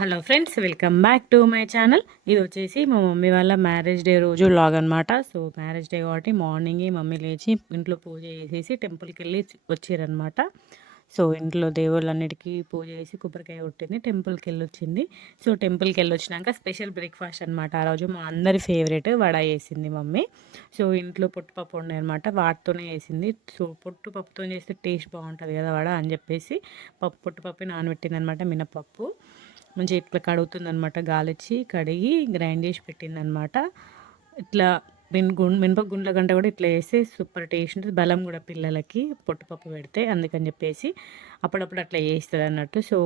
Hello friends, welcome back to my channel. ఇది వచ్చేసి మా మమ్మీ వాళ్ళ మ్యారేజ్ డే రోజు వ్లాగ్ అనమాట. సో మ్యారేజ్ డే కాబట్టి మార్నింగే మమ్మీ లేచి ఇంట్లో పూజ చేసేసి టెంపుల్కి వెళ్ళి వచ్చారనమాట. సో ఇంట్లో దేవుళ్ళన్నిటికీ పూజ చేసి కొబ్బరికాయ కొట్టింది, టెంపుల్కి వెళ్ళి వచ్చింది. సో టెంపుల్కి వెళ్ళి వచ్చినాక స్పెషల్ బ్రేక్ఫాస్ట్ అనమాట. ఆ రోజు మా అందరి ఫేవరెట్ వడ వేసింది మమ్మీ. సో ఇంట్లో పొట్టుపప్పు ఉండే అనమాట, వాటితోనే వేసింది. సో పొట్టుపప్పుతో చేస్తే టేస్ట్ బాగుంటుంది కదా వడ అని చెప్పేసి పొట్టుపప్పు నానబెట్టింది అనమాట, మినపప్పు. మంచిగా ఇట్లా కడుగుతుందనమాట, గాలిచ్చి కడిగి గ్రైండ్ చేసి పెట్టిందనమాట. ఇట్లా మినప గుండ్ల గంట కూడా ఇట్లా వేస్తే సూపర్ టేస్ట్ ఉంటుంది, బలం కూడా పిల్లలకి పొట్టుపప్పు పెడితే, అందుకని చెప్పేసి అప్పుడప్పుడు అట్లా చేస్తుంది అన్నట్టు. సో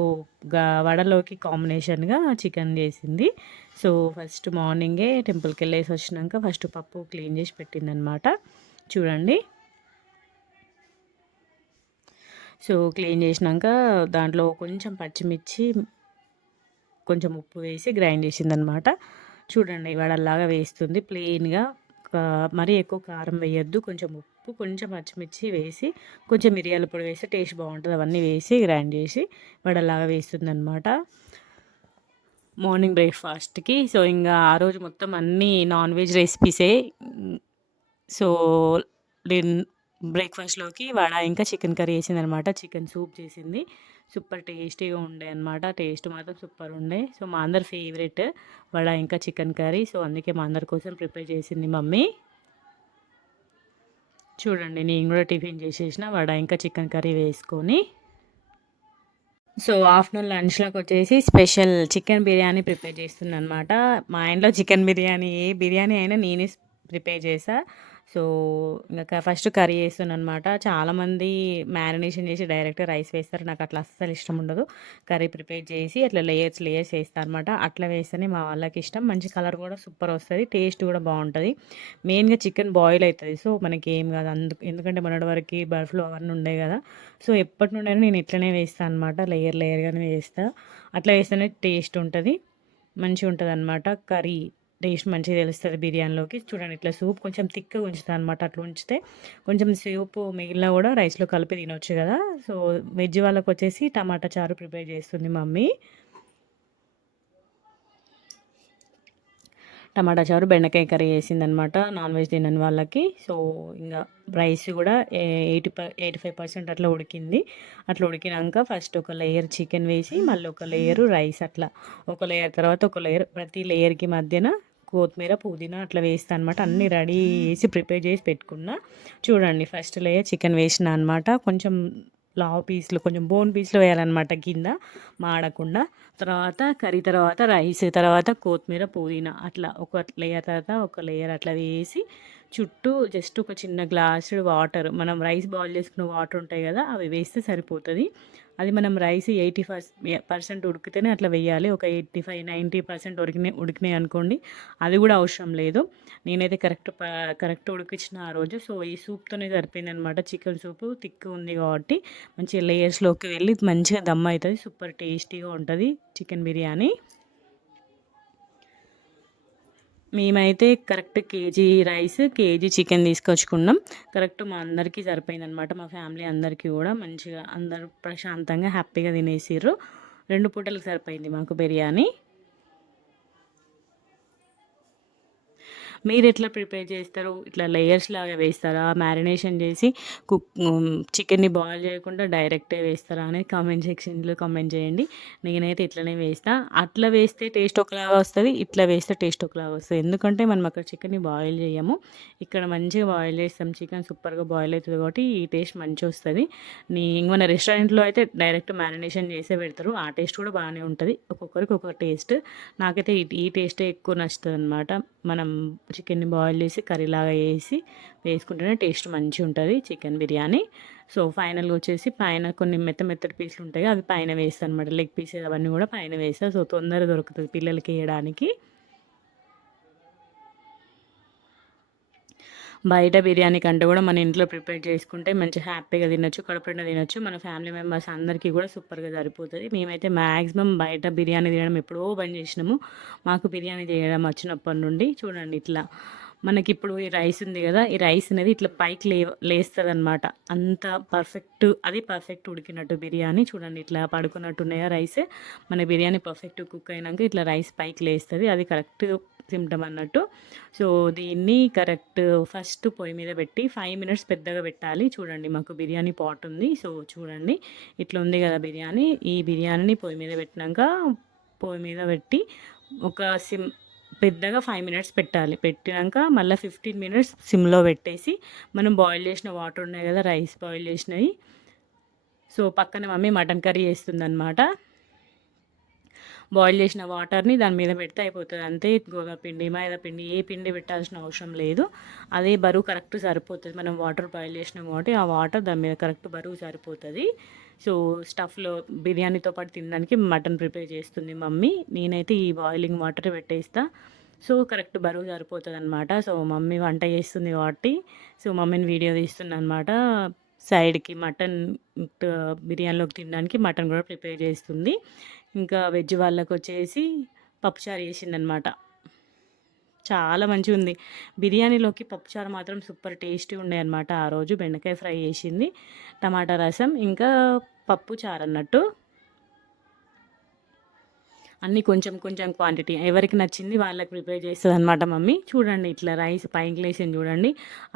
వడలోకి కాంబినేషన్గా చికెన్ చేసింది. సో ఫస్ట్ మార్నింగే టెంపుల్కి వెళ్ళేసి వచ్చినాక ఫస్ట్ పప్పు క్లీన్ చేసి పెట్టిందనమాట. చూడండి, సో క్లీన్ చేసినాక దాంట్లో కొంచెం పచ్చిమిర్చి, కొంచెం ఉప్పు వేసి గ్రైండ్ చేసిందనమాట. చూడండి, వడల్లాగా వేస్తుంది ప్లెయిన్గా. మరీ ఎక్కువ కారం వేయొద్దు, కొంచెం ఉప్పు, కొంచెం పచ్చిమిర్చి వేసి, కొంచెం మిరియాల పొడి వేసి టేస్ట్ బాగుంటుంది. అవన్నీ వేసి గ్రైండ్ చేసి వడల్లాగా వేస్తుందనమాట మార్నింగ్ బ్రేక్ఫాస్ట్కి. సో ఇంకా ఆ రోజు మొత్తం అన్నీ నాన్ వెజ్ రెసిపీసే. సో బ్రేక్ఫాస్ట్లోకి వడ ఇంకా చికెన్ కర్రీ చేసిందనమాట. చికెన్ సూప్ చేసింది, సూపర్ టేస్టీగా ఉండే అనమాట. టేస్ట్ మాత్రం సూపర్ ఉండే. సో మా అందరి ఫేవరెట్ వడ ఇంకా చికెన్ కర్రీ. సో అందుకే మా అందరి కోసం ప్రిపేర్ చేసింది మమ్మీ. చూడండి, నేను కూడా టిఫిన్ చేసేసిన వడ ఇంకా చికెన్ కర్రీ వేసుకొని. సో ఆఫ్టర్నూన్ లంచ్లోకి వచ్చేసి స్పెషల్ చికెన్ బిర్యానీ ప్రిపేర్ చేస్తుంది అనమాట. మా ఇంట్లో చికెన్ బిర్యానీ, ఏ బిర్యానీ అయినా నేనే ప్రిపేర్ చేసా. సో ఇంకా ఫస్ట్ కర్రీ చేస్తున్నాను అనమాట. చాలామంది మ్యారినేషన్ చేసి డైరెక్ట్ రైస్ వేస్తారు, నాకు అట్లా అస్సలు ఇష్టం ఉండదు. కర్రీ ప్రిపేర్ చేసి అట్లా లేయర్స్ వేస్తారు అనమాట. అట్లా వేస్తేనే మా వాళ్ళకి ఇష్టం. మంచి కలర్ కూడా సూపర్ వస్తుంది, టేస్ట్ కూడా బాగుంటుంది. మెయిన్గా చికెన్ బాయిల్ అవుతుంది, సో మనకి ఏం కాదు. ఎందుకంటే మొన్నటి వరకు బర్ఫ్లో అవన్నీ ఉండే కదా. సో ఎప్పటి నుండైనా నేను ఇట్లనే వేస్తాను అనమాట, లేయర్గానే వేస్తాను. అట్లా వేస్తేనే టేస్ట్ ఉంటుంది, మంచిగా ఉంటుంది అనమాట. కర్రీ టేస్ట్ మంచిగా తెలుస్తుంది బిర్యానీలోకి. చూడండి, ఇట్లా సూప్ కొంచెం థిక్గా ఉంచుతాను అనమాట. అట్లా ఉంచితే కొంచెం సూప్ మిగిలిన కూడా రైస్లో కలిపి తినొచ్చు కదా. సో వెజ్ వాళ్ళకి వచ్చేసి టమాటా చారు ప్రిపేర్ చేస్తుంది మమ్మీ. టమాటా చారు, బెండకాయ కర్రీ వేసిందనమాట నాన్ వెజ్ తినని వాళ్ళకి. సో ఇంకా రైస్ కూడా 85% అట్లా ఉడికింది. అట్లా ఉడికినాక ఫస్ట్ ఒక లేయర్ చికెన్ వేసి మళ్ళీ ఒక లేయరు రైస్, అట్లా ఒక లేయర్ తర్వాత ఒక లేయర్, ప్రతి లేయర్కి మధ్యన కొత్తిమీర, పుదీనా అట్లా వేస్తాను అనమాట. అన్నీ రెడీ చేసి ప్రిపేర్ చేసి పెట్టుకున్నా. చూడండి, ఫస్ట్ లేయర్ చికెన్ వేసిన అనమాట. కొంచెం లావు పీస్లు, కొంచెం బోన్ పీస్లు వేయాలన్నమాట కింద మాడకుండా. తర్వాత కర్రీ, తర్వాత రైస్, తర్వాత కొత్తిమీర, పుదీనా అట్లా ఒక లేయర్ తర్వాత ఒక లేయర్ అట్లా వేసి చుట్టూ జస్ట్ ఒక చిన్న గ్లాసు వాటర్, మనం రైస్ బాయిల్ చేసుకున్న వాటర్ ఉంటాయి కదా, అవి వేస్తే సరిపోతుంది. అది మనం రైస్ 80% ఉడికితేనే అట్లా వేయాలి. ఒక 85-90% ఉడికినాయి అనుకోండి, అది కూడా అవసరం లేదు. నేనైతే కరెక్ట్ ఉడికించిన ఆ రోజు. సో ఈ సూప్తోనే సరిపోయింది అనమాట. చికెన్ సూపు థిక్ ఉంది కాబట్టి మంచిగా లేయర్స్లోకి వెళ్ళి మంచిగా దమ్ అవుతుంది, సూపర్ టేస్టీగా ఉంటుంది చికెన్ బిర్యానీ. మేమైతే correct KG rice, KG chicken తీసుకొచ్చుకున్నాం. కరెక్ట్ మా అందరికీ సరిపోయిందనమాట. మా ఫ్యామిలీ అందరికీ కూడా మంచిగా అందరూ ప్రశాంతంగా హ్యాపీగా తినేసిర్రు. 2 పూటలకు సరిపోయింది మాకు బిర్యానీ. మీరు ఎట్లా ప్రిపేర్ చేస్తారు? ఇట్లా లేయర్స్ లాగా వేస్తారా, మ్యారినేషన్ చేసి చికెన్ని బాయిల్ చేయకుండా డైరెక్టే వేస్తారా అనేది కామెంట్ సెక్షన్లో కామెంట్ చేయండి. నేనైతే ఇట్లనే వేస్తా. అట్లా వేస్తే టేస్ట్ ఒకలాగా వస్తుంది, ఇట్లా వేస్తే టేస్ట్ ఒకలాగా వస్తుంది. ఎందుకంటే మనం అక్కడ చికెన్ని బాయిల్ చేయము, ఇక్కడ మంచిగా బాయిల్ చేస్తాం. చికెన్ సూపర్గా బాయిల్ అవుతుంది కాబట్టి ఈ టేస్ట్ మంచిగా వస్తుంది. మన రెస్టారెంట్లో అయితే డైరెక్ట్ మ్యారినేషన్ చేసే పెడతారు, ఆ టేస్ట్ కూడా బాగానే ఉంటుంది. ఒక్కొక్కరికి ఒక్కొక్క టేస్ట్. నాకైతే ఈ టేస్టే ఎక్కువ నచ్చుతుంది అనమాట. మనం చికెన్ని బాయిల్ చేసి కర్రీలాగా వేసుకుంటేనే టేస్ట్ మంచిగా ఉంటుంది చికెన్ బిర్యానీ. సో ఫైనల్గా వచ్చేసి పైన కొన్ని మెత్తటి పీసులు ఉంటాయి, అవి పైన వేస్తాను అనమాట. లెగ్ పీసెస్ అవన్నీ కూడా పైన వేస్తాను. సో తొందరగా దొరుకుతుంది పిల్లలకి వేయడానికి. బయట బిర్యానీ కంటే కూడా మన ఇంట్లో ప్రిపేర్ చేసుకుంటే మంచి హ్యాపీగా తినొచ్చు, కడుపునిండా తినొచ్చు. మన ఫ్యామిలీ మెంబర్స్ అందరికీ కూడా సూపర్గా సరిపోతుంది. మేమైతే మ్యాక్సిమం బయట బిర్యానీ తినడం ఎప్పుడో బంద్ చేసినాము, మాకు బిర్యానీ చేయడం వచ్చినప్పటి నుండి. చూడండి, ఇట్లా మనకిప్పుడు ఈ రైస్ ఉంది గదా! ఈ రైస్ అనేది ఇట్లా పైకి లేస్తదనమాట. అంత పర్ఫెక్ట్ ఉడికినట్టు బిర్యానీ చూడండి ఇట్లా పడుకున్నట్టున్నాయా రైస్. మన బిర్యానీ పర్ఫెక్ట్ కుక్ అయినంక ఇట్లా రైస్ పైకి లేస్తది. అది కరెక్ట్ సిమ్టమ్ అన్నట్టు. సో, దీన్ని కరెక్ట్ ఫస్ట్ పొయ్యి మీద పెట్టి 5 మినిట్స్ పెద్దగా పెట్టాలి. చూడండి మాకు బిర్యానీ పాట్ ఉంది. సో, చూడండి ఇట్లా ఉంది గదా బిర్యానీ. ఈ బిర్యానీని పొయ్యి మీద పెట్టినంక పొయ్యి మీద పెట్టి ఒక పెద్దగా 5 మినిట్స్ పెట్టాలి. పెట్టినంక మళ్ళా 15 మినిట్స్ సిమ్‌లో పెట్టేసి మనం బాయిల్ చేసిన వాటర్ ఉన్నాయి కదా! రైస్ బాయిల్ చేసినవి. సో, పక్కన మమ్మీ మటన్ కర్రీ చేస్తుందనమాట. బాయిల్ చేసిన వాటర్‌ని దాని మీద పెడితే అయిపోతది. అంతే గోధుమ పిండి, మైదా పిండి ఏ పిండి పెట్టాల్సిన అవసరం లేదు. అదే బరువు కరెక్ట్ సరిపోతది. మనం వాటర్ బాయిల్ చేసినాం కాబట్టి ఆ వాటర్ దాని మీద కరెక్ట్ బరువు సరిపోతది. సో, స్టఫ్‌లో బిర్యానీతో పాటు తినడానికి మటన్ ప్రిపేర్ చేస్తుంది మమ్మీ. నేనైతే ఈ బాయిలింగ్ వాటర్ పెట్టేస్తా. సో, కరెక్ట్ బరువు సరిపోతదనమాట. సో, మమ్మీ వంట చేస్తుంది కాబట్టి సో, మమ్మీని వీడియో తీస్తున్నాననమాట. సైడ్‌కి మటన్ బిర్యానీలోకి తినడానికి మటన్ కూడా ప్రిపేర్ చేస్తుంది. ఇంకా వెజ్ వాళ్ళకొచ్చేసి పప్పుచారు చేసిందనమాట. చాలా మంచిగుంది. బిర్యానీలోకి పప్పుచారు మాత్రం సూపర్ టేస్టీ ఉండే అనమాట ఆ రోజు. బెండకాయ ఫ్రై చేసింది, టమాటా రసం, ఇంకా పప్పు చారన్నట్టు. అన్నీ కొంచెం కొంచెం క్వాంటిటీ ఎవరికి నచ్చింది వాళ్ళకి ప్రిపేర్ చేస్తదనమాట మమ్మీ. చూడండి ఇట్లా రైస్ పైకి లేసింది చూడండి.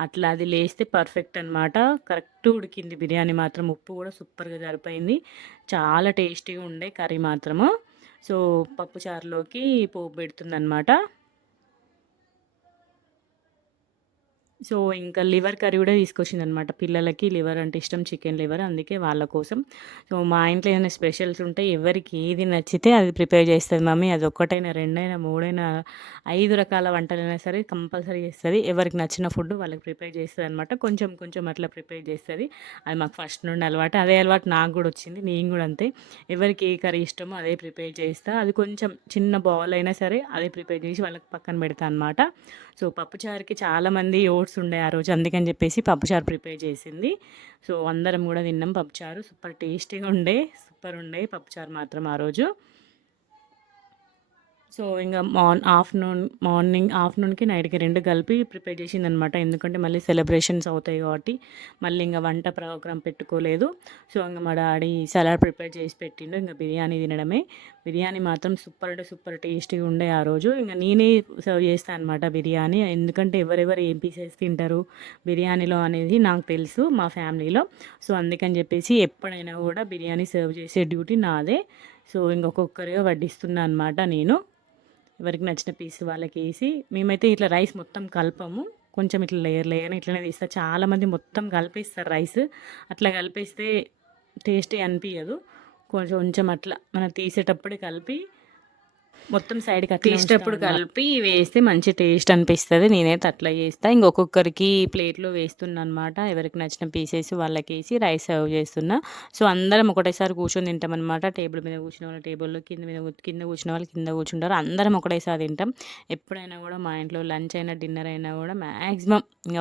అట్లా అది లేస్తే పర్ఫెక్ట్ అనమాట. కరెక్ట్ ఉడికింది బిర్యానీ మాత్రం. ఉప్పు కూడా సూపర్‌గా సరిపోయింది. చాలా టేస్టీగా ఉండే కర్రీ మాత్రము. సో, పప్పు చారులోకి పోపు పెడుతుందనమాట. సో, ఇంకా లివర్ కర్రీ కూడా తీసుకొచ్చిందనమాట. పిల్లలకి లివర్ అంటే ఇష్టం, చికెన్ లివర్. అందుకే వాళ్ళ కోసం. సో, మా ఇంట్లో ఏమైనా స్పెషల్స్ ఉంటే ఎవరికి ఏది నచ్చితే అది ప్రిపేర్ చేస్తది మమ్మీ. అది ఒక్కటైనా, రెండైనా, మూడైనా, 5 రకాల వంటలైనా సరే కంపల్సరీ చేస్తది. ఎవరికి నచ్చిన ఫుడ్ వాళ్ళకి ప్రిపేర్ చేస్తదనమాట. కొంచెం కొంచెం అట్లా ప్రిపేర్ చేస్తది. అది మాకు ఫస్ట్ నుండి అలవాటు. అదే అలవాటు నాకు కూడా వచ్చింది. నేను కూడా అంతే. ఎవరికి ఏ కర్రీ ఇష్టమో అదే ప్రిపేర్ చేస్తా. అది కొంచెం చిన్న బౌల్ అయినా సరే అదే ప్రిపేర్ చేసి వాళ్ళకి పక్కన పెడతా అనమాట. సో, పప్పుచారుకి చాలామంది ఓట్స్ ఉండే ఆ రోజు. అందుకని చెప్పేసి పప్పుచారు ప్రిపేర్ చేసింది. సో, అందరం కూడా తిన్నాం పప్పుచారు. సూపర్ టేస్టీగా ఉండే. సూపర్ ఉండే పప్పుచారు మాత్రం ఆ రోజు. సో, ఇంగ ఆఫ్టర్‌నూన్‌కి, నైట్‌కి 2 కలిపి ప్రిపేర్ చేసిందనమాట. ఎందుకంటే మళ్ళీ సెలబ్రేషన్స్ అవుతాయి కాబట్టి, మళ్ళీ ఇంగ వంట ప్రోగ్రామ్ పెట్టుకోలేదు. సో, ఇంగ మా డాడీ సలాడ్ ప్రిపేర్ చేసి పెట్టిండు. ఇంగ బిర్యానీ తినడమే. బిర్యానీ మాత్రం సూపర్ అంటే సూపర్ టేస్టీగా ఉండే ఆ రోజు. ఇంగ నేనే సర్వ్ చేస్తా అనమాట బిర్యానీ. ఎందుకంటే ఎవరెవరు ఏం పీసెస్ తింటారు బిర్యానీలో అనేది నాకు తెలుసు మా ఫ్యామిలీలో. సో, అందుకని చెప్పేసి ఎప్పుడైనా కూడా బిర్యానీ సర్వ్ చేసే డ్యూటీ నాదే. సో, ఇంగ ఒక్కొక్కరిగా వడ్డిస్తున్నా అనమాట నేను. ఎవరికి నచ్చిన పీస్ వాళ్ళకేసి మేమైతే ఇట్లా రైస్ మొత్తం కలపము. కొంచెం ఇట్లా లేయర్‌ని ఇట్లనే తీస్తా. చాలామంది మొత్తం కలిపేస్తారు రైస్. అట్లా కలిపేస్తే టేస్టీ అనిపియదు. కొంచెం అట్లా మనం తీసేటప్పుడే కలిపి మొత్తం సైడ్‌కి అట్లనే తీసేటప్పుడు కలిపి వేస్తే మంచి టేస్ట్ అనిపిస్తది. నేనైతే అట్లా చేస్తా. ఇంకొకరికి ప్లేట్‌లో వేస్తున్నానమాట. ఎవరికి నచ్చిన పీసెస్ వాళ్ళకేసి రైస్ సర్వ్ చేస్తున్నా. సో, అందరం ఒకటేసారి కూర్చొని తింటామనమాట. టేబుల్ మీద కూర్చున్న వాళ్ళు టేబుల్‌లో, కింద కూర్చున్న వాళ్ళు కింద కూర్చుంటారు. అందరం ఒకటేసారి తింటాం. ఎప్పుడైనా కూడా మా ఇంట్లో లంచ్ అయినా, డిన్నర్ అయినా కూడా మ్యాక్సిమం ఇంగ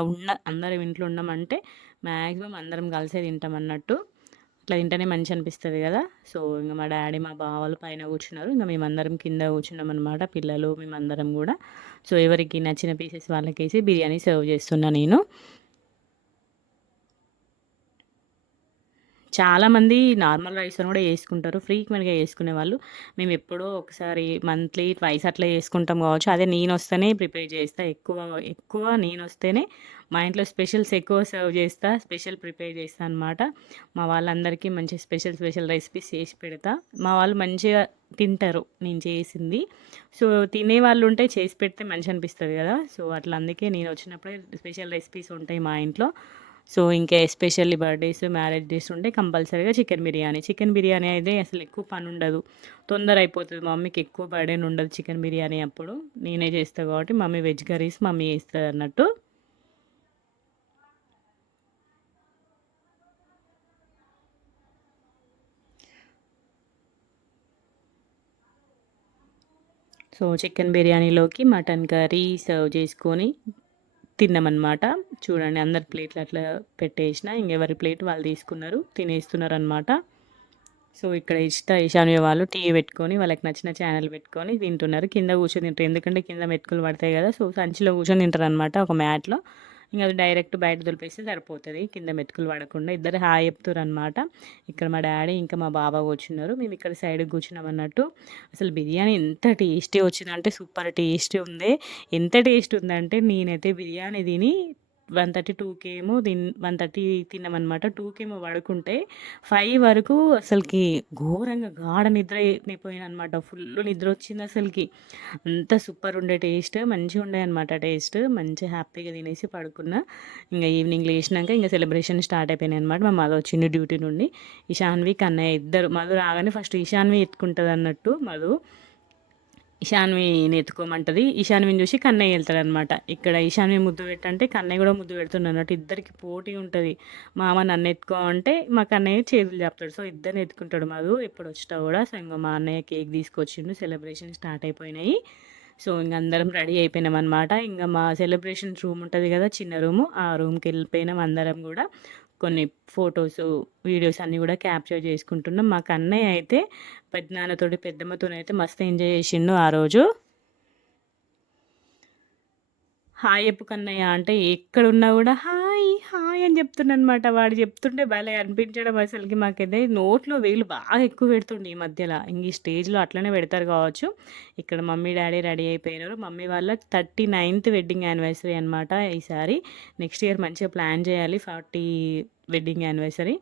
అందరం ఇంట్లో ఉన్నామంటే మ్యాక్సిమం అందరం కలిసే తింటామన్నట్టు. అట్లా తింటేనే మంచి అనిపిస్తది గదా! సో, ఇంగ మా డ్యాడీ, మా బావ వాళ్ళు పైన కూర్చున్నారు. ఇంగ మేమందరం కింద కూర్చున్నామనమాట. పిల్లలు మేమందరం గూడా. సో, ఎవరికి నచ్చిన పీసెస్ వాళ్ళకేసి బిర్యానీ సర్వ్ చేస్తున్నా నేను. చాలామంది నార్మల్ రైస్‌తోని కూడా చేసుకుంటారు. ఫ్రీక్వెంట్‌గా చేసుకునేవాళ్ళు. మేమెప్పుడో ఒకసారి మంత్లీ ట్వైస్ అట్లా చేసుకుంటాం కావచ్చు. అదే నేనొస్తేనే ప్రిపేర్ చేస్తా. ఎక్కువ నేనొస్తేనే మా ఇంట్లో స్పెషల్స్ ఎక్కువ సర్వ్ చేస్తా. స్పెషల్ ప్రిపేర్ చేస్తా అనమాట. మా వాళ్ళందరికీ మంచి స్పెషల్ రెసిపీస్ చేసి పెడతా. మా వాళ్ళు మంచిగా తింటారు నేను చేసింది. సో, తినేవాళ్ళుంటే చేసి పెడితే మంచిగనిపిస్తది గదా! సో, అట్లా అందుకే నేనొచ్చినప్పుడే స్పెషల్ రెసిపీస్ ఉంటాయి మా ఇంట్లో. సో, ఇంకా ఎస్పెషల్లీ బర్త్‌డేస్, మ్యారేజ్ డేస్ ఉంటే కంపల్సరీగా చికెన్ బిర్యానీ. చికెన్ బిర్యానీ అయితే అసలు ఎక్కువ పనుండదు. తొందర అయిపోతది. మా మమ్మీకి ఎక్కువ బర్డెన్ ఉండదు చికెన్ బిర్యానీ అప్పుడు. నేనే చేస్తా కాబట్టి మమ్మీ వెజ్ కర్రీస్ మమ్మీ చేస్తదన్నట్టు. సో, చికెన్ బిర్యానీలోకి మటన్ కర్రీ సర్వ్ చేసుకొని తిన్నామనమాట. చూడండి అందరి ప్లేట్లు అట్లా పెట్టేసిన. ఇంకెవరి ప్లేట్ వాళ్ళు తీసుకున్నారు. తినేస్తున్నారనమాట. సో, ఇక్కడ ఈశాన్య వాళ్ళు టీవీ పెట్టుకొని, వాళ్ళకి నచ్చిన ఛానెల్ పెట్టుకొని తింటున్నారు. కింద కూర్చొని తింటారు. ఎందుకంటే కింద మెతుకులు పడతాయి కదా! సో, సంచిలో కూర్చొని తింటారనమాట ఒక మ్యాట్‌లో. ఇంక అది డైరెక్ట్ బయట దులిపేస్తే సరిపోతది. కింద మెతుకులు పడకుండా. ఇద్దరు హాయ్ చెప్తుర్రనమాట. ఇక్కడ మా డ్యాడీ ఇంకా మా బావ కూర్చున్నారు. మేము ఇక్కడ సైడ్‌కి కూర్చున్నామన్నట్టు. అసలు బిర్యానీ ఎంత టేస్టీ వచ్చిందంటే సూపర్ టేస్టీ ఉంది. ఎంత టేస్ట్ ఉందంటే నేనైతే బిర్యానీ తిని 1:32కేమో 1:30 తిన్నామనమాట. 2కేమో పడుకుంటే 5 వరకు అసలుకి ఘోరంగా గాఢ నిద్ర అయిపోయాననమాట. ఫుల్లు నిద్ర వచ్చింది అసలుకి. అంత సూపర్ ఉండే టేస్ట్. మంచిగా ఉండే అనమాట టేస్ట్. మంచిగా హ్యాపీగా తినేసి పడుకున్నా. ఇంక ఈవినింగ్ లేచినాక ఇంక సెలబ్రేషన్ స్టార్ట్ అయిపోయినాయి అనమాట. మా మధు వచ్చింది డ్యూటీ నుండి. ఇషాన్వి, కన్నయ్య ఇద్దరు. మధు రాగానే ఫస్ట్ ఇషాన్వి ఎత్తుకుంటుంది అన్నట్టు మధు. ఈశాన్విని ఎత్తుకోమంటది. ఈశాన్విని చూసి కన్నయ్య వెళ్తాడనమాట. ఇక్కడ ఈశాన్వి ముద్దు పెట్టంటే కన్నయ్య కూడా ముద్దు పెడుతున్నాడన్నట్టు. ఇద్దరికి పోటీ ఉంటుంది. మామ నన్ను ఎత్తుకో అంటే మా కన్నయ్య చేతులు చెప్తాడు. సో, ఇద్దరిని ఎత్తుకుంటాడు మధు ఎప్పుడు వచ్చినా కూడా. సో, ఇంక మా అన్నయ్య కేక్ తీసుకొచ్చిండు. సెలబ్రేషన్ స్టార్ట్ అయిపోయినాయి. సో, ఇంక అందరం రెడీ అయిపోయినామన్నమాట. ఇంక మా సెలబ్రేషన్ రూమ్ ఉంటుంది కదా, చిన్న రూము. ఆ రూమ్కి వెళ్ళిపోయినాం అందరం కూడా. కొన్ని ఫొటోస్, వీడియోస్ అన్నీ కూడా క్యాప్చర్ చేసుకుంటున్నాం. మా కన్నయ్య అయితే పెద్దనాన్నతోటి పెద్దమ్మతోనైతే మస్తు ఎంజాయ్ చేసిండు ఆ రోజు. హాయ్ చెప్పు కన్నయ్య అంటే ఎక్కడున్నా కూడా హాయ్ హాయ్ అని చెప్తుండనమాట. వాడు చెప్తుంటే భలే అనిపించడం అసలుకి. మాకైతే నోట్లో వేలు బాగా ఎక్కువ పెడుతుండే ఈ మధ్యలో. ఇంక ఈ స్టేజ్లో అట్లనే పెడతారు కావచ్చు. ఇక్కడ మమ్మీ డాడీ రెడీ అయిపోయినారు. మమ్మీ వాళ్ళ 39th వెడ్డింగ్ యానివర్సరీ అనమాట ఈసారి. నెక్స్ట్ ఇయర్ మంచిగా ప్లాన్ చేయాలి 40 వెడ్డింగ్ యానివర్సరీ.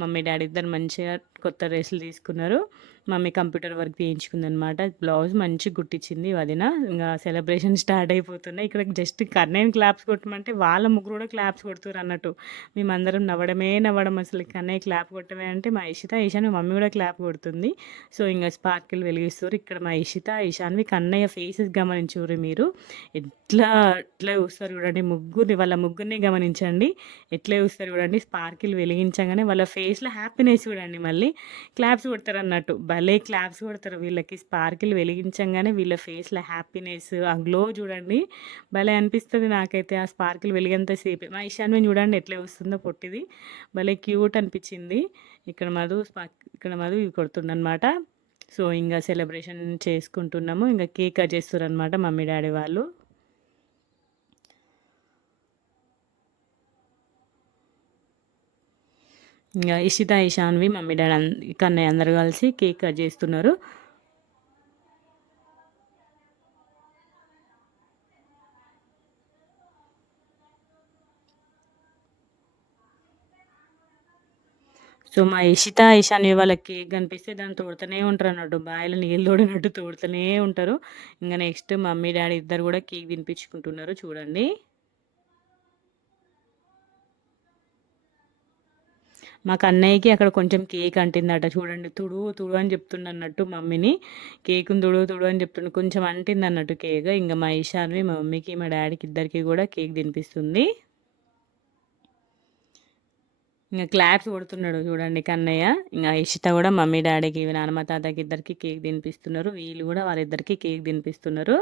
మమ్మీ డాడీ ఇద్దరు మంచిగా కొత్త డ్రెస్సులు తీసుకున్నారు. మమ్మీ కంప్యూటర్ వర్క్ చేయించుకుందనమాట. బ్లౌజ్ మంచిగా కుట్టించింది వదిన. ఇంకా సెలబ్రేషన్ స్టార్ట్ అయిపోతున్నాయి. ఇక్కడ జస్ట్ కన్నయ్యని క్లాప్స్ కొట్టమంటే వాళ్ళ ముగ్గురు కూడా క్లాప్స్ కొడుతున్నారు అన్నట్టు. మేమందరం నవ్వడం అసలు. కన్నయ్య క్లాప్ కొట్టమే అంటే మా ఈశాన్వి మమ్మీ కూడా క్లాప్ కొడుతుంది. సో, ఇంకా స్పార్కిల్ వెలిగిస్తారు. ఇక్కడ మా ఈశాన్వి కన్నయ్య ఫేసెస్ గమనించుర్రు మీరు. ఎట్లా చూస్తారు చూడండి ముగ్గురిని. వాళ్ళ ముగ్గురిని గమనించండి. ఎట్లా చూస్తారు చూడండి. స్పార్కిల్ వెలిగించగానే వాళ్ళ ఫేస్లో హ్యాపీనెస్ చూడండి. మళ్ళీ క్లాప్స్ కొడతారు అన్నట్టు. భలే క్లాప్స్ కొడతారు వీళ్ళకి. స్పార్కిల్ వెలిగించంగానే వీళ్ళ ఫేస్లో హ్యాపీనెస్, ఆ గ్లో చూడండి. భలే అనిపిస్తుంది నాకైతే ఆ స్పార్కిల్ వెలిగంతసేపు. మా ఈశాన్వి చూడండి ఎట్లా వస్తుందో పొట్టిది. భలే క్యూట్ అనిపించింది. ఇక్కడ మధు ఇవి కొడుతుండనమాట. సో, ఇంకా సెలబ్రేషన్ చేసుకుంటున్నాము. ఇంకా కేక్ కట్ చేస్తారు అనమాట మమ్మీ డాడీ వాళ్ళు. ఇంకా ఈశాన్వి మమ్మీ డాడీ కన్నయ్య అందరూ కలిసి కేక్ కట్ చేస్తున్నారు. సో, మా ఈశాన్వి వాళ్ళకి కేక్ కనిపిస్తే దాన్ని తోడుతూనే ఉంటారు అన్నట్టు. బావిలో నీళ్ళు తోడినట్టు తోడుతూనే ఉంటారు. ఇంకా నెక్స్ట్ మమ్మీ డాడీ ఇద్దరు కూడా కేక్ తినిపించుకుంటున్నారు చూడండి. మా కన్నయ్యకి అక్కడ కొంచెం కేక్ అంటిందట చూడండి. తుడు అని చెప్తుండన్నట్టు మమ్మీని. కేకుని తుడు అని చెప్తుండు. కొంచెం అంటిందన్నట్టు కేక్. ఇంకా మా ఈశాన్వి మా మమ్మీకి మా డాడీకి ఇద్దరికి కూడా కేక్ తినిపిస్తుంది. ఇంకా క్లాప్స్ కొడుతున్నాడు చూడండి కన్నయ్య. ఇంకా ఇషిత కూడా మమ్మీ డాడీకి నాన్నమ్మ తాతకి ఇద్దరికి కేక్ తినిపిస్తున్నారు. వీళ్ళు కూడా వాళ్ళిద్దరికి కేక్ తినిపిస్తున్నారు.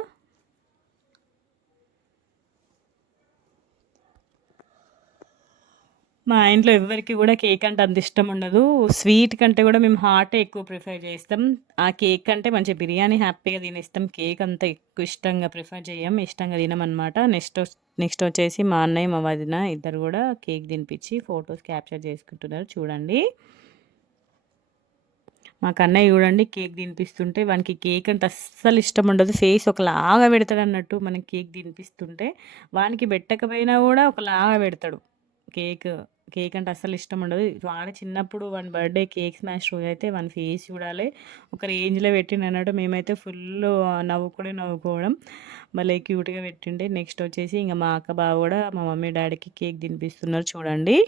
మా ఇంట్లో ఎవ్వరికి కూడా కేక్ అంటే అంత ఇష్టం ఉండదు. స్వీట్ కంటే కూడా మేము హాటే ఎక్కువ ప్రిఫర్ చేస్తాం. ఆ కేక్ కంటే మంచి బిర్యానీ హ్యాపీగా తినేస్తాం. కేక్ అంత ఎక్కువ ఇష్టంగా ప్రిఫర్ చేయం. ఇష్టంగా తినమన్నమాట. నెక్స్ట్ వచ్చేసి మా అన్నయ్య మా వదిన ఇద్దరు కూడా కేక్ తినిపించి ఫొటోస్ క్యాప్చర్ చేసుకుంటున్నారు చూడండి. మా కన్నయ్య చూడండి కేక్ తినిపిస్తుంటే వానికి కేక్ అంటే అస్సలు ఇష్టం ఉండదు. ఫేస్ ఒకలాగా పెడతాడు అన్నట్టు. మనకి కేక్ తినిపిస్తుంటే వానికి పెట్టకపోయినా కూడా ఒకలాగా పెడతాడు కేక్. కేక్ అంటే అస్సలు ఇష్టం ఉండదు. వాడు చిన్నప్పుడు వాని బర్త్డే కేక్ స్మాష్ రోజు అయితే వాని ఫేస్ చూడాలి ఒక రేంజ్లో పెట్టిండు. మేమైతే ఫుల్ నవ్వుకోవడం భలే క్యూట్గా పెట్టిండే. నెక్స్ట్ వచ్చేసి ఇంకా మా అక్క బావ కూడా మా మమ్మీ డాడీకి కేక్ తినిపిస్తున్నారు చూడండి.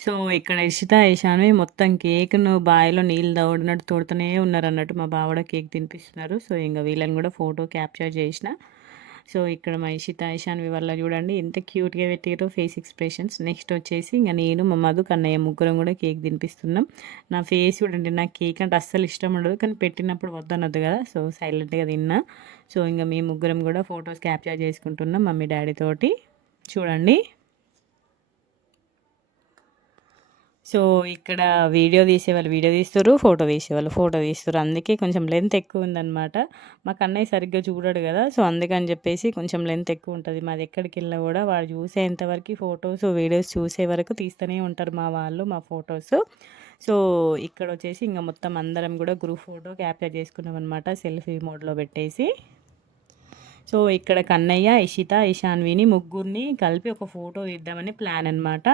సో, ఇక్కడ ఈశాన్వి మొత్తం కేక్‌ను బావిలో నీళ్ళు తోడినట్టు తోడుతూనే ఉన్నారన్నట్టు. మా బావ కూడా కేక్ తినిపిస్తున్నారు. సో, ఇంక వీళ్ళని కూడా ఫోటో క్యాప్చర్ చేసిన. సో ఇక్కడ మా ఇషిత ఇషాన్వి వల్ల చూడండి ఎంత క్యూట్గా పెట్టారో ఫేస్ ఎక్స్ప్రెషన్స్. నెక్స్ట్ వచ్చేసి ఇంకా నేను మా మధు కన్నయ్య ముగ్గురం కూడా కేక్ తినిపిస్తున్నాం. నా ఫేస్ చూడండి, నాకు కేక్ అంటే అస్సలు ఇష్టం ఉండదు, కానీ పెట్టినప్పుడు వద్దనద్దు కదా, సో సైలెంట్గా తిన్నా. సో ఇంకా మేము ముగ్గురం కూడా ఫొటోస్ క్యాప్చర్ చేసుకుంటున్నాం మమ్మీ డాడీ తోటి. చూడండి సో ఇక్కడ వీడియో తీసేవాళ్ళు వీడియో తీస్తారు, ఫోటో తీసేవాళ్ళు ఫోటో తీస్తారు. అందుకే కొంచెం లెంత్ ఎక్కువ ఉందన్నమాట. మా కన్నయ్య సరిగ్గా చూడడు కదా, సో అందుకని చెప్పేసి కొంచెం లెంత్ ఎక్కువ ఉంటుంది. మాది ఎక్కడికి వెళ్ళినా కూడా వాడు చూసేంతవరకు ఫొటోస్ వీడియోస్ చూసే వరకు తీస్తూనే ఉంటారు మా వాళ్ళు మా ఫొటోస్. సో ఇక్కడ వచ్చేసి ఇంకా మొత్తం అందరం కూడా గ్రూప్ ఫోటో క్యాప్చర్ చేసుకున్నాం అనమాట, సెల్ఫీ మోడ్లో పెట్టేసి. సో ఇక్కడ కన్నయ్య, ఇషిత, ఇషాన్విని ముగ్గురిని కలిపి ఒక ఫోటో తీద్దామని ప్లాన్ అనమాట.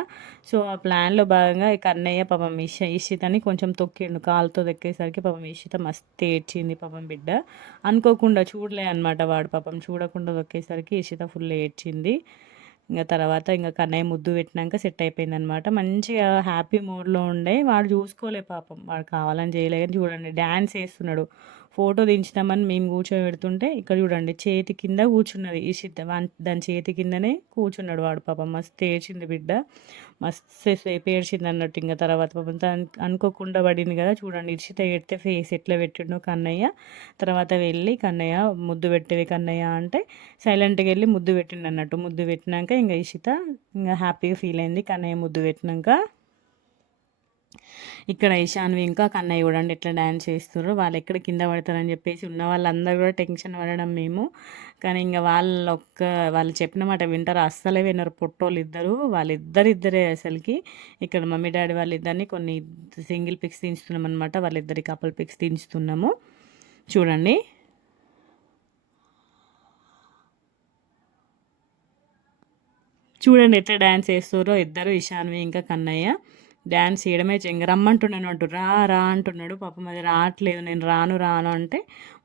సో ఆ ప్లాన్లో భాగంగా ఈ కన్నయ్య పాపం ఇషితని కొంచెం తొక్కిండు, కాలుతో దొక్కేసరికి పాపం ఇషిత మస్తు ఏడ్చింది పాపం బిడ్డ. అనుకోకుండా చూడలే అనమాట వాడు, పాపం చూడకుండా దొక్కేసరికి ఇషిత ఫుల్ ఏడ్చింది. ఇంకా తర్వాత ఇంకా కన్నయ్య ముద్దు పెట్టినాక సెట్ అయిపోయింది అనమాట. మంచిగా హ్యాపీ మూడ్లో ఉండే, వాడు చూసుకోలే పాపం, వాడు కావాలని చేయలే. కానీ చూడండి డ్యాన్స్ వేస్తున్నాడు. ఫోటో దించుదామని మేము కూర్చోబెడుతుంటే ఇక్కడ చూడండి చేతి కింద కూర్చున్నది ఇషిత, దాని చేతి కిందనే కూర్చున్నాడు వాడు. పాపం మస్తు ఏడ్చింది బిడ్డ, మస్తు సేపు ఏడ్చింది అన్నట్టు. ఇంకా తర్వాత పాపం అనుకోకుండా పడింది కదా, చూడండి ఇషిత ఏడితే ఫేస్ ఎట్లా పెట్టిండో కన్నయ్య. తర్వాత వెళ్ళి కన్నయ్య ముద్దు పెట్టేవి కన్నయ్య అంటే సైలెంట్గా వెళ్ళి ముద్దు పెట్టిండు అన్నట్టు. ముద్దు పెట్టినాక ఇంకా ఇషిత ఇంకా హ్యాపీగా ఫీల్ అయింది కన్నయ్య ముద్దు పెట్టినాక. ఇక్కడ ఇషాన్వి ఇంకా కన్నయ్య చూడండి ఎట్లా డ్యాన్స్ చేస్తుర్రో. వాళ్ళు ఎక్కడ కింద పడతారని చెప్పేసి ఉన్న వాళ్ళందరూ కూడా టెన్షన్ పడడం మేము. కానీ ఇంకా వాళ్ళు చెప్పిన మాట వింటారు, అస్సలే వినరు పొట్టోళ్ళు ఇద్దరు, వాళ్ళిద్దరిద్దరే అసలుకి. ఇక్కడ మమ్మీ డాడీ వాళ్ళిద్దరిని కొన్ని సింగిల్ పిక్స్ తీస్తున్నాం అనమాట, వాళ్ళిద్దరి కపుల్ పిక్స్ తీస్తున్నాము. చూడండి చూడండి ఎట్లా డ్యాన్స్ చేస్తారో ఇద్దరు, ఇషాన్వి ఇంకా కన్నయ్య. డ్యాన్స్ చేయడమే చెంగ, రమ్మంటున్నాను అంటూ రా రా అంటున్నాడు. పాపం అది రావట్లేదు, నేను రాను రాను అంటే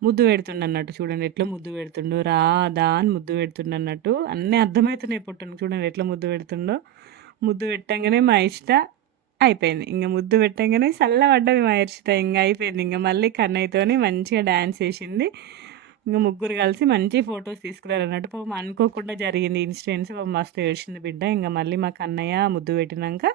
ముద్దు పెడుతుండ అన్నట్టు. చూడండి ఎట్లా ముద్దు పెడుతుండో, రా దా అని ముద్దు పెడుతుండ అన్నట్టు. అన్నీ అర్థమవుతున్నాయి పుట్టను, చూడండి ఎట్లా ముద్దు పెడుతుండో. ముద్దు పెట్టంగానే మా ఇష్ట అయిపోయింది, ఇంకా ముద్దు పెట్టంగానే చల్లబడ్డది మా ఇష్ట, ఇంకా అయిపోయింది. ఇంకా మళ్ళీ కన్నయ్యతోని మంచిగా డ్యాన్స్ చేసింది. ఇంకా ముగ్గురు కలిసి మంచి ఫొటోస్ తీసుకున్నారు అన్నట్టు. పాపం అనుకోకుండా జరిగింది ఇన్సిడెంట్స్, పాపం మస్తు ఏడ్చింది బిడ్డ. ఇంకా మళ్ళీ మా కన్నయ్య ముద్దు పెట్టినాక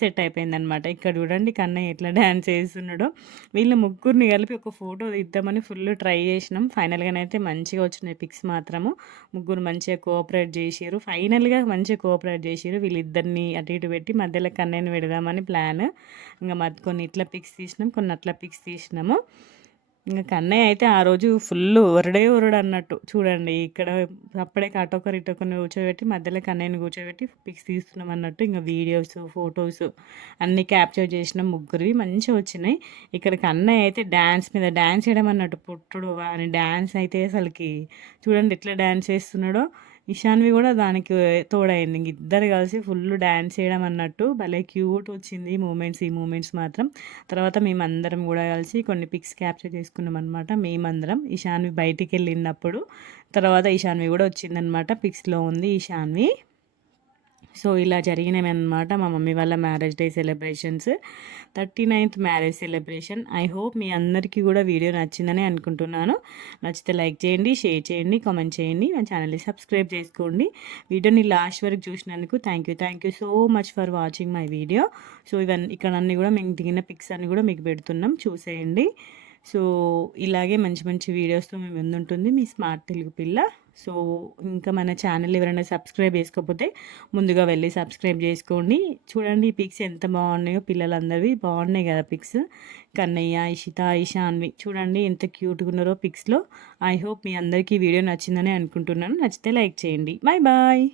సెట్ అయిపోయింది అనమాట. ఇక్కడ చూడండి కన్నయ్య ఎట్లా డ్యాన్స్ చేస్తున్నాడో. వీళ్ళు ముగ్గురిని కలిపి ఒక ఫోటో ఇద్దామని ఫుల్ ట్రై చేసినాం. ఫైనల్గానైతే మంచిగా వచ్చినాయి పిక్స్ మాత్రము. ముగ్గురు మంచిగా కోఆపరేట్ చేసారు, ఫైనల్గా మంచిగా కోఆపరేట్ చేసారు. వీళ్ళిద్దరిని అటు ఇటు పెట్టి మధ్యలో కన్నయ్యని పెడదామని ప్లాన్. ఇంకా కొన్ని ఇట్లా పిక్స్ తీసినాం, కొన్ని అట్లా పిక్స్ తీసినాము. ఇంకా కన్నయ్య అయితే ఆ రోజు ఫుల్ ఒరడే ఒరడు అన్నట్టు. చూడండి ఇక్కడ అప్పుడే అటొకరు ఇటొకరిని కూర్చోబెట్టి మధ్యలో కన్నయ్యని కూర్చోబెట్టి పిక్స్ తీస్తున్నాం అన్నట్టు. ఇంకా వీడియోస్ ఫొటోస్ అన్నీ క్యాప్చర్ చేసినాం, ముగ్గురివి మంచిగా వచ్చినాయి. ఇక్కడ కన్నయ్య అయితే డ్యాన్స్ మీద డ్యాన్స్ చేయడం అన్నట్టు, పుట్టుడు అని డ్యాన్స్ అయితే అసలుకి చూడండి ఎట్లా డ్యాన్స్ చేస్తున్నాడో. ఇషాన్వి కూడా దానికి తోడైంది, ఇంక ఇద్దరు కలిసి ఫుల్ డ్యాన్స్ చేయడం అన్నట్టు. భలే క్యూట్ వచ్చింది ఈ మూమెంట్స్ మాత్రం. తర్వాత మేమందరం కూడా కలిసి కొన్ని పిక్స్ క్యాప్చర్ చేసుకున్నాం అనమాట మేమందరం. ఇషాన్వి బయటికి వెళ్ళినప్పుడు తర్వాత ఇషాన్వి కూడా వచ్చిందనమాట, పిక్స్లో ఉంది ఇషాన్వి. సో ఇలా జరిగినవి అనమాట మా మమ్మీ వాళ్ళ marriage day celebrations, 39th marriage celebration. I hope మీ అందరికీ కూడా వీడియో నచ్చిందని అనుకుంటున్నాను. నచ్చితే లైక్ చేయండి, షేర్ చేయండి, కామెంట్ చేయండి, నా ఛానల్ని సబ్స్క్రైబ్ చేసుకోండి. వీడియోని లాస్ట్ వరకు చూసినందుకు thank you so much for watching my video. So ఇక్కడ అన్నీ కూడా మేము దిగిన పిక్స్ అన్నీ కూడా మీకు పెడుతున్నాం, చూసేయండి. సో ఇలాగే మంచి మంచి వీడియోస్తో మేము ముందుంటుంది మీ స్మార్ట్ తెలుగు పిల్ల. సో ఇంకా మన ఛానల్ ఎవరైనా సబ్స్క్రైబ్ చేసుకోకపోతే ముందుగా వెళ్ళి సబ్స్క్రైబ్ చేసుకోండి. చూడండి ఈ పిక్స్ ఎంత బాగున్నాయో, పిల్లలందరివి బాగున్నాయి కదా పిక్స్. కన్నయ్య, ఇషిత, ఇషాన్వి చూడండి ఎంత క్యూట్గా ఉన్నారో పిక్స్లో. ఐ హోప్ మీ అందరికీ వీడియో నచ్చిందని అనుకుంటున్నాను. నచ్చితే లైక్ చేయండి. Bye bye.